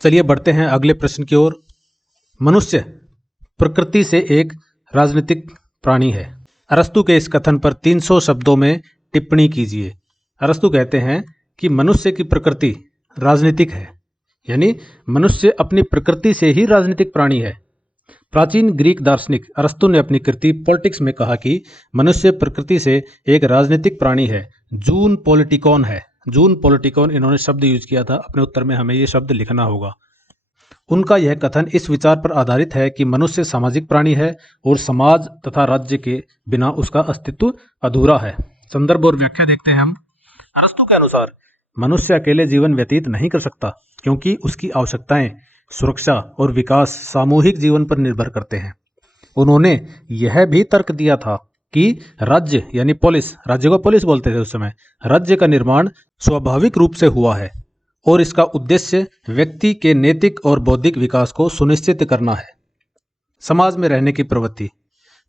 चलिए बढ़ते हैं अगले प्रश्न की ओर। मनुष्य प्रकृति से एक राजनीतिक प्राणी है। अरस्तु के इस कथन पर 300 शब्दों में टिप्पणी कीजिए। अरस्तु कहते हैं कि मनुष्य की प्रकृति राजनीतिक है, यानी मनुष्य अपनी प्रकृति से ही राजनीतिक प्राणी है। प्राचीन ग्रीक दार्शनिक अरस्तु ने अपनी कृति पॉलिटिक्स में कहा कि मनुष्य प्रकृति से एक राजनीतिक प्राणी है। जून पॉलिटिकॉन है, जून पॉलिटिकॉन इन्होंने शब्द यूज किया था। अपने उत्तर में हमें ये शब्द लिखना होगा। उनका यह कथन इस विचार पर आधारित है कि मनुष्य सामाजिक प्राणी है और समाज तथा राज्य के बिना उसका अस्तित्व अधूरा है। संदर्भ और व्याख्या देखते हैं हम। अरस्तु के अनुसार मनुष्य अकेले जीवन व्यतीत नहीं कर सकता, क्योंकि उसकी आवश्यकताएं, सुरक्षा और विकास सामूहिक जीवन पर निर्भर करते हैं। उन्होंने यह भी तर्क दिया था कि राज्य यानी पोलिस, राज्य को पोलिस बोलते थे उस समय, राज्य का निर्माण स्वाभाविक रूप से हुआ है और इसका उद्देश्य व्यक्ति के नैतिक और बौद्धिक विकास को सुनिश्चित करना है। समाज में रहने की प्रवृत्ति,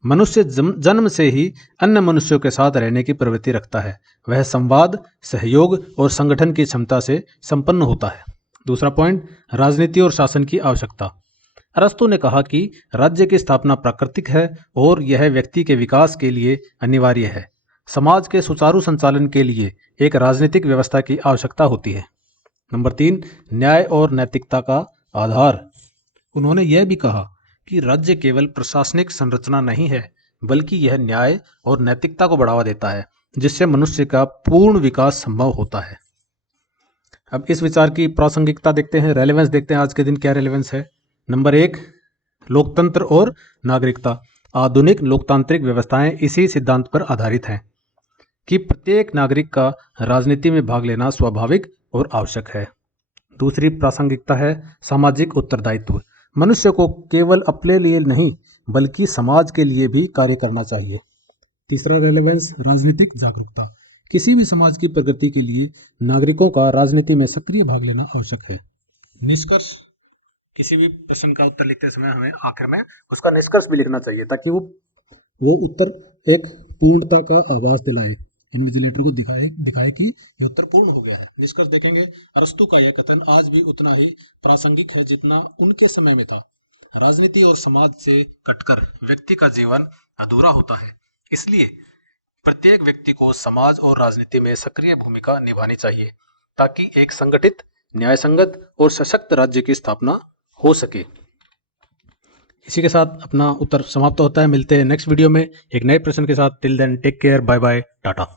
मनुष्य जन्म से ही अन्य मनुष्यों के साथ रहने की प्रवृत्ति रखता है। वह संवाद, सहयोग और संगठन की क्षमता से संपन्न होता है। दूसरा पॉइंट, राजनीति और शासन की आवश्यकता। अरस्तु ने कहा कि राज्य की स्थापना प्राकृतिक है और यह व्यक्ति के विकास के लिए अनिवार्य है। समाज के सुचारू संचालन के लिए एक राजनीतिक व्यवस्था की आवश्यकता होती है। नंबर 3, न्याय और नैतिकता का आधार। उन्होंने यह भी कहा कि राज्य केवल प्रशासनिक संरचना नहीं है, बल्कि यह न्याय और नैतिकता को बढ़ावा देता है, जिससे मनुष्य का पूर्ण विकास संभव होता है। अब इस विचार की प्रासंगिकता देखते हैं, रेलेवेंस देखते हैं, आज के दिन क्या रेलेवेंस है। नंबर 1, लोकतंत्र और नागरिकता। आधुनिक लोकतांत्रिक व्यवस्थाएं इसी सिद्धांत पर आधारित हैं कि प्रत्येक नागरिक का राजनीति में भाग लेना स्वाभाविक और आवश्यक है। दूसरी प्रासंगिकता है सामाजिक उत्तरदायित्व। मनुष्य को केवल अपने लिए नहीं बल्कि समाज के लिए भी कार्य करना चाहिए। तीसरा रेलेवेंस, राजनीतिक जागरूकता। किसी भी समाज की प्रगति के लिए नागरिकों का राजनीति में सक्रिय भाग लेना आवश्यक है। निष्कर्ष, किसी भी प्रश्न का उत्तर लिखते समय हमें आखिर में उसका निष्कर्ष भी लिखना चाहिए, ताकि वो उत्तर एक पूर्णता का आभास दिलाए, इन्विजिलेटर को दिखाए कि ये उत्तर पूर्ण हो गया है। निष्कर्ष देखेंगे, अरस्तु का यह कथन आज भी उतना ही प्रासंगिक है जितना उनके समय में था। राजनीति और समाज से कटकर व्यक्ति का जीवन अधूरा होता है। इसलिए प्रत्येक व्यक्ति को समाज और राजनीति में सक्रिय भूमिका निभानी चाहिए, ताकि एक संगठित, न्यायसंगत और सशक्त राज्य की स्थापना हो सके। इसी के साथ अपना उत्तर समाप्त होता है। मिलते हैं नेक्स्ट वीडियो में एक नए प्रश्न के साथ। Till then take care, bye bye, Tata.